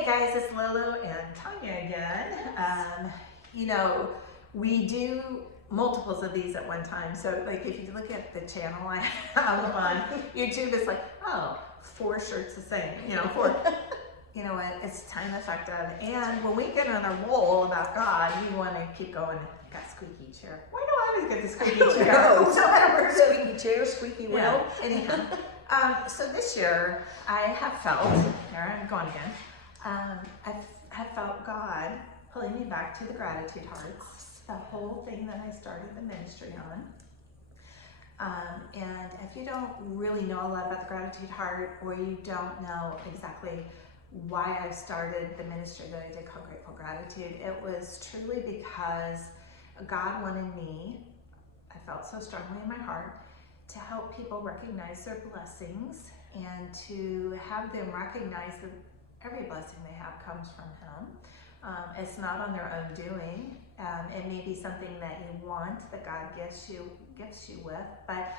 Hey guys, it's Lolo and Tanya again. You know, we do multiples of these at one time. So like if you look at the channel I have on YouTube, it's like, oh, 4 shirts the same, you know, 4. You know what, it's time effective. And when we get on a roll about God, we want to keep going. I got squeaky chair. Why do I always get the squeaky chair? No, squeaky chair, squeaky wheel. Yeah, anyhow. So this year I have felt, here I'm going again, I have felt God pulling me back to the gratitude hearts, the whole thing that I started the ministry on. And if you don't really know a lot about the gratitude heart, or you don't know exactly why I started the ministry that I did called Grateful Gratitude, it was truly because God wanted me, I felt so strongly in my heart, to help people recognize their blessings and to have them recognize that every blessing they have comes from Him. It's not on their own doing. It may be something that you want, that God gifts you with, but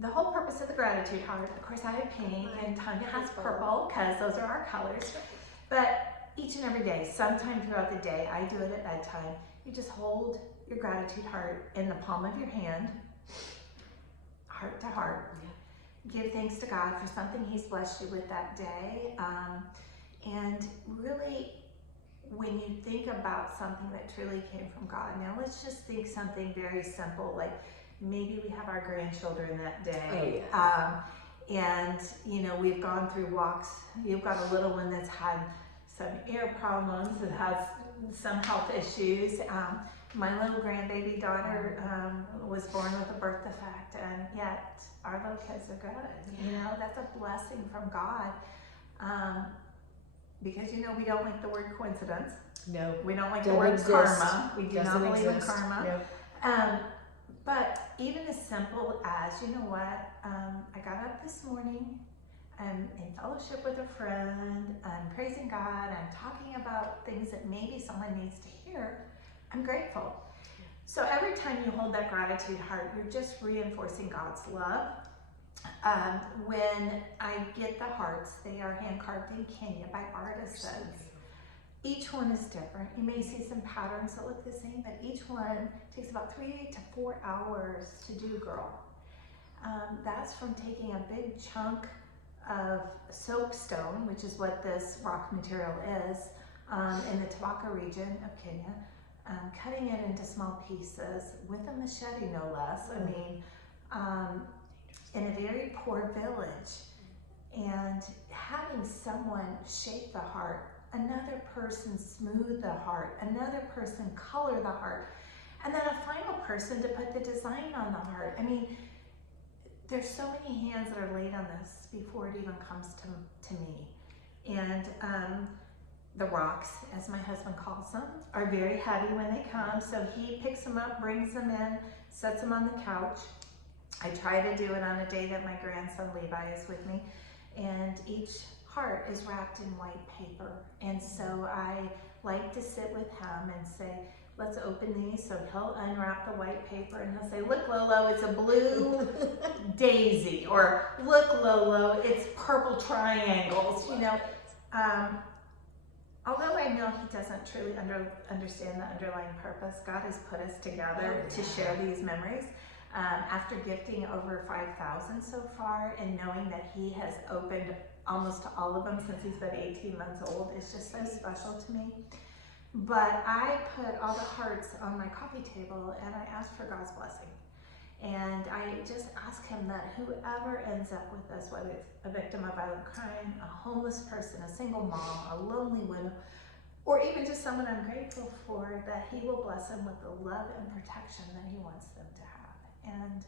the whole purpose of the gratitude heart, of course I have pink and Tanya has purple because those are our colors, but each and every day, sometime throughout the day, I do it at bedtime, you just hold your gratitude heart in the palm of your hand, heart to heart. Give thanks to God for something He's blessed you with that day. And really, when you think about something that truly came from God, now let's just think something very simple, like maybe we have our grandchildren that day. Oh, yeah. And you know, we've gone through walks. You've got a little one that's had some ear problems, that has some health issues. My little grandbaby daughter was born with a birth defect, and yet our little kids are good. You know, that's a blessing from God. Because you know, we don't like the word coincidence. No. We don't like the word karma. We do not believe in karma. Nope. But even as simple as, you know what, I got up this morning, I'm in fellowship with a friend, I'm praising God, I'm talking about things that maybe someone needs to hear, I'm grateful. So every time you hold that gratitude heart, you're just reinforcing God's love. When I get the hearts, they are hand carved in Kenya by artisans. Each one is different. You may see some patterns that look the same, but each one takes about 3 to 4 hours to do, girl. That's from taking a big chunk of soapstone, which is what this rock material is, in the Tabaka region of Kenya, cutting it into small pieces with a machete, no less. I mean, in a very poor village, and having someone shape the heart, another person smooth the heart, another person color the heart, and then a final person to put the design on the heart. I mean, there's so many hands that are laid on this before it even comes to me. And the rocks, as my husband calls them, are very heavy when they come, so he picks them up, brings them in, sets them on the couch. I try to do it on a day that my grandson Levi is with me, and each heart is wrapped in white paper. And so I like to sit with him and say, let's open these. So he'll unwrap the white paper and he'll say, look Lolo, it's a blue daisy, or look Lolo, it's purple triangles, you know. Although I know he doesn't truly understand the underlying purpose, God has put us together to share these memories. After gifting over 5,000 so far, and knowing that He has opened almost to all of them since he's been 18 months old, it's just so special to me. But I put all the hearts on my coffee table and I asked for God's blessing. And I just ask Him that whoever ends up with this, whether it's a victim of violent crime, a homeless person, a single mom, a lonely widow, or even just someone I'm grateful for, that He will bless them with the love and protection that He wants them to have. And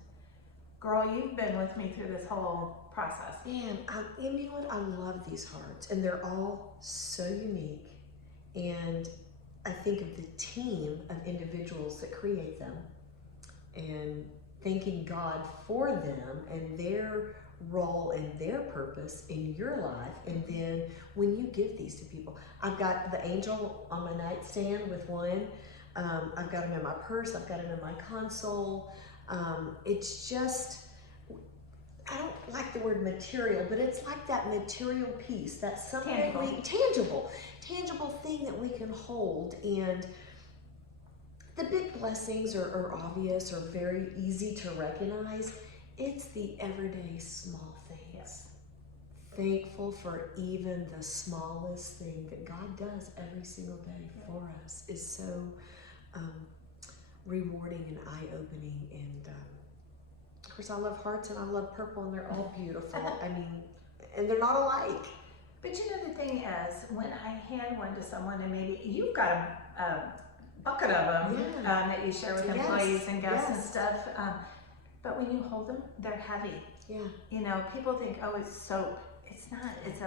girl, you've been with me through this whole process. Man, you know what? I love these hearts, and they're all so unique. And I think of the team of individuals that create them, and thanking God for them and their role and their purpose in your life. And then when you give these to people, I've got the angel on my nightstand with one. I've got them in my purse. I've got them in my console. It's just, I don't like the word material, but it's like that material piece, that something tangible tangible thing that we can hold. And the big blessings are obvious or very easy to recognize. It's the everyday small things. Yes. Thankful for even the smallest thing that God does every single day for us is so rewarding and eye-opening. And of course, I love hearts and I love purple, and they're all beautiful. I mean, and they're not alike. But you know, the thing is, when I hand one to someone, and maybe you've got a bucket of them that you share with employees and guests and stuff, but when you hold them, they're heavy. Yeah. You know, people think, oh, it's soap. It's not. It's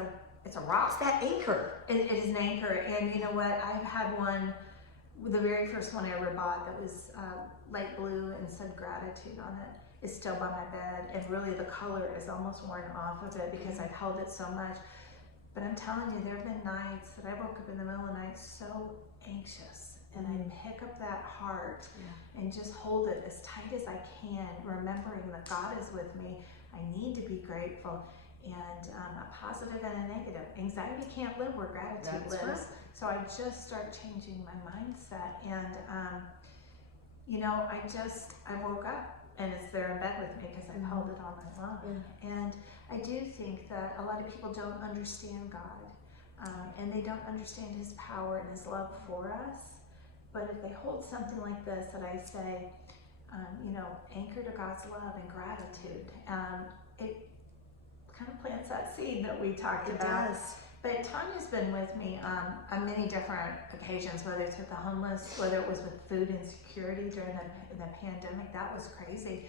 a rock. It's that anchor. It is an anchor. And you know what? I've had one, the very first one I ever bought, that was light blue and said gratitude on it. Is still by my bed, and really the color is almost worn off of it because I've held it so much. But I'm telling you, there have been nights that I woke up in the middle of the night so anxious, and I pick up that heart and just hold it as tight as I can, remembering that God is with me. I need to be grateful, and a positive and a negative. Anxiety can't live where gratitude lives. Right. So I just start changing my mindset, and you know, I woke up. And it's there in bed with me because I've held it all night long. And I do think that a lot of people don't understand God, and they don't understand His power and His love for us. But if they hold something like this that I say, you know, anchor to God's love and gratitude, it kind of plants that seed that we talked about. It does. But Tanya's been with me on many different occasions, whether it's with the homeless, whether it was with food insecurity during the pandemic, that was crazy,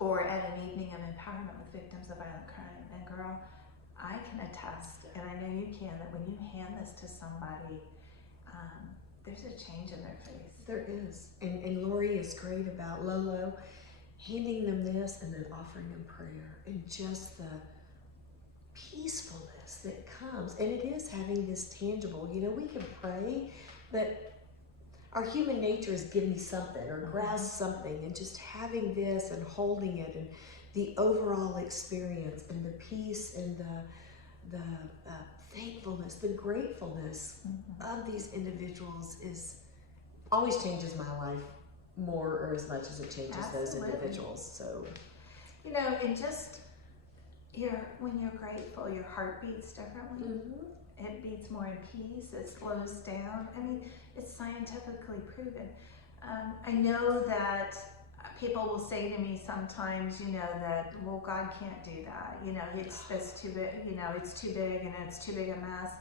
or at an evening of empowerment with victims of violent crime. And girl, I can attest, and I know you can, that when you hand this to somebody, there's a change in their face. There is. And Lori is great about LoLo, handing them this and then offering them prayer, and just the peacefulness that comes. And it is having this tangible, you know, we can pray, but our human nature is give me something or grasp something, and just having this and holding it, and the overall experience and the peace and the thankfulness, the gratefulness of these individuals is always changes my life more or as much as it changes those individuals. So, you know, and just when you're grateful, your heart beats differently. It beats more in peace. It slows down. I mean, it's scientifically proven. I know that people will say to me sometimes, you know, that, well, God can't do that. You know, that's too big. You know, it's too big, and it's too big a mess.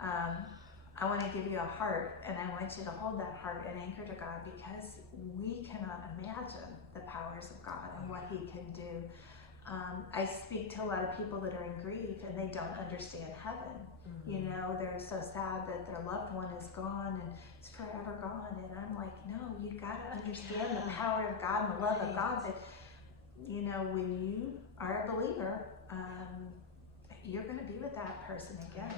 I want to give you a heart, and I want you to hold that heart and anchor to God, because we cannot imagine the powers of God and what He can do. I speak to a lot of people that are in grief, and they don't understand heaven. You know, they're so sad that their loved one is gone and it's forever gone. And I'm like, no, you got to understand the power of God and the love of God. That, you know, when you are a believer, you're going to be with that person again.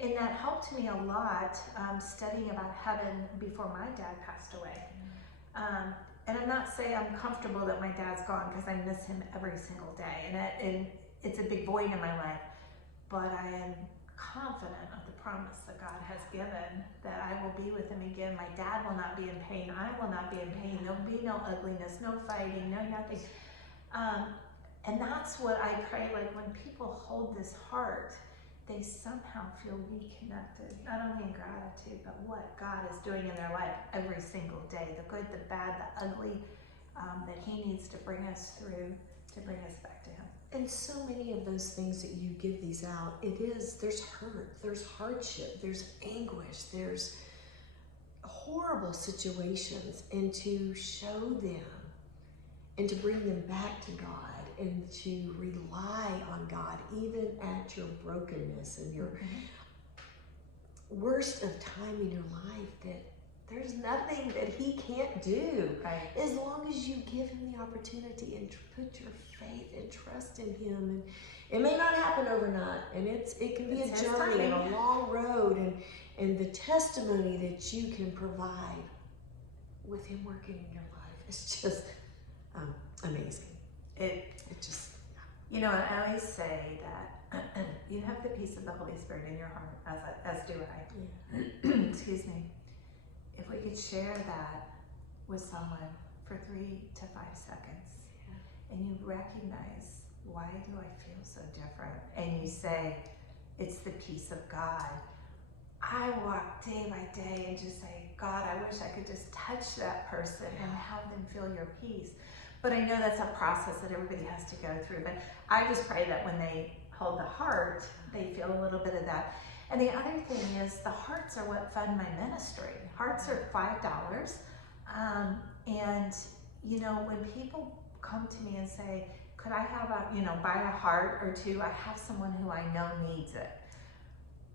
And that helped me a lot, studying about heaven before my dad passed away. And I'm not saying I'm comfortable that my dad's gone, because I miss him every single day, and it's a big void in my life. But I am confident of the promise that God has given, that I will be with him again. My dad will not be in pain. I will not be in pain. There'll be no ugliness, no fighting, no nothing. And that's what I pray. Like, when people hold this heart, they somehow feel reconnected, not only in gratitude, but what God is doing in their life every single day, the good, the bad, the ugly, that He needs to bring us through, to bring us back to Him. And so many of those things that you give these out, there's hurt, there's hardship, there's anguish, there's horrible situations, and to show them and to bring them back to God, and to rely on God even at your brokenness and your worst of time in your life, that there's nothing that He can't do, as long as you give Him the opportunity and put your faith and trust in Him. And it may not happen overnight, and it can be a journey and a long road, and the testimony that you can provide with Him working in your life is just amazing. It just, you know, I always say that you have the peace of the Holy Spirit in your heart, as do I. Yeah. Excuse me. If we could share that with someone for 3 to 5 seconds, and you recognize, why do I feel so different? And you say, it's the peace of God. I walk day by day and just say, God, I wish I could just touch that person and have them feel your peace. But I know that's a process that everybody has to go through. But I just pray that when they hold the heart, they feel a little bit of that. And the other thing is, the hearts are what fund my ministry. Hearts are $5. And, you know, when people come to me and say, could I have buy a heart or two? I have someone who I know needs it.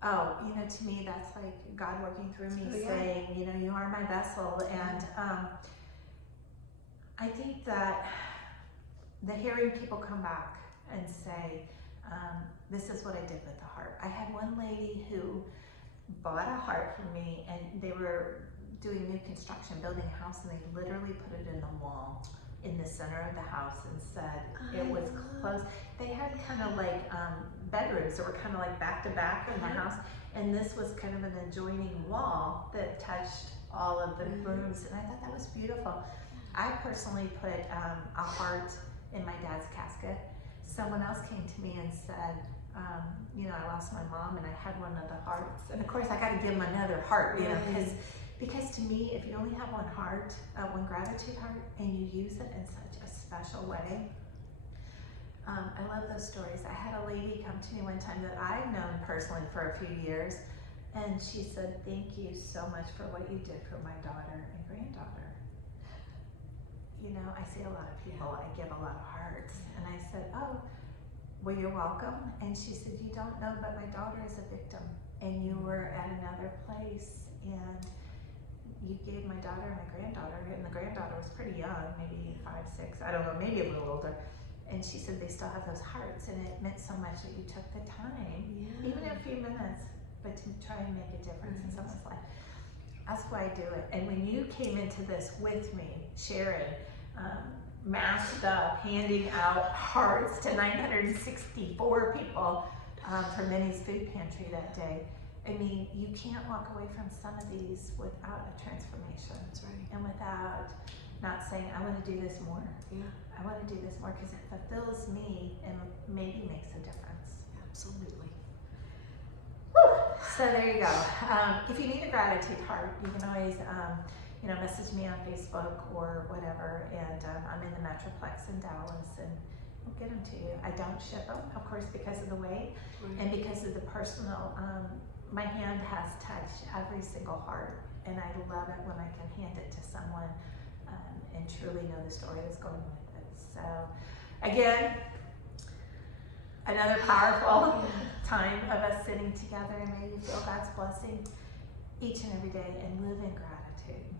Oh, you know, to me, that's like God working through me, saying, you know, you are my vessel. And I think that the hearing people come back and say, this is what I did with the heart. I had one lady who bought a heart from me, and they were doing new construction, building a house, and they literally put it in the wall in the center of the house and said it was closed. They had kind of like bedrooms that were kind of like back to back in the house, and this was kind of an adjoining wall that touched all of the rooms, and I thought that was beautiful. I personally put a heart in my dad's casket. Someone else came to me and said, you know, I lost my mom and I had one of the hearts, and of course I got to give him another heart, you know, because to me, if you only have one heart, one gratitude heart, and you use it in such a special way, I love those stories. I had a lady come to me one time that I've known personally for a few years, and she said, thank you so much for what you did for my daughter and granddaughter. You know, I see a lot of people, I give a lot of hearts, and I said, oh, well, you're welcome. And she said, you don't know, but my daughter is a victim, and you were at another place, and you gave my daughter and my granddaughter, and the granddaughter was pretty young, maybe 5, 6, I don't know, maybe a little older. And she said they still have those hearts, and it meant so much that you took the time, even a few minutes, but to try and make a difference in someone's life. That's why I do it. And when you came into this with me, sharing, masked up, handing out hearts to 964 people from Minnie's Food Pantry that day, I mean, you can't walk away from some of these without a transformation. That's right. And without not saying, I want to do this more. Yeah. I want to do this more because it fulfills me and maybe makes a difference. Absolutely. Whew. So there you go. If you need a gratitude heart, you can always message me on Facebook or whatever. And I'm in the Metroplex in Dallas, and we'll get them to you. I don't ship them, of course, because of the weight and because of the personal. My hand has touched every single heart, and I love it when I can hand it to someone and truly know the story that's going with it. So, again, another powerful time of us sitting together, and may you feel God's blessing each and every day and live in gratitude.